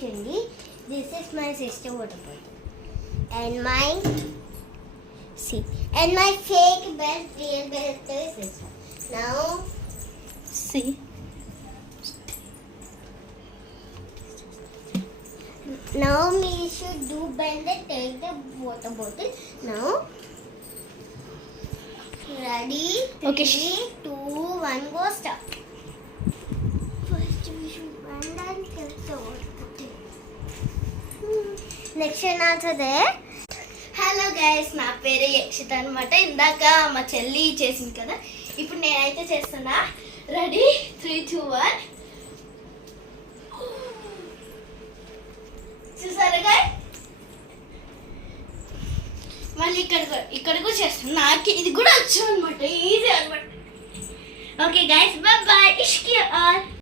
Chundi. This is my sister water bottle. And my fake belt, real belt is this one. Now See. Now we should do bend and take the water bottle. Now ready? Okay. 3, 2, 1, go start. First we should bend and take the water bottle. Next one also there. Hello guys, నా పేరు యక్షిత అనమాట. ఇందాక మా చెల్లి చేసింది కదా, ఇప్పుడు నేనైతే చేస్తున్నా. రెడీ? 3, 2, 1. చూసారా గైస్? మళ్ళీ ఇక్కడ కూడా చేస్తాను. నాకు ఇది కూడా వచ్చు అనమాట, ఈజీ అనమాట. Okay guys, bye bye. ఇష్కి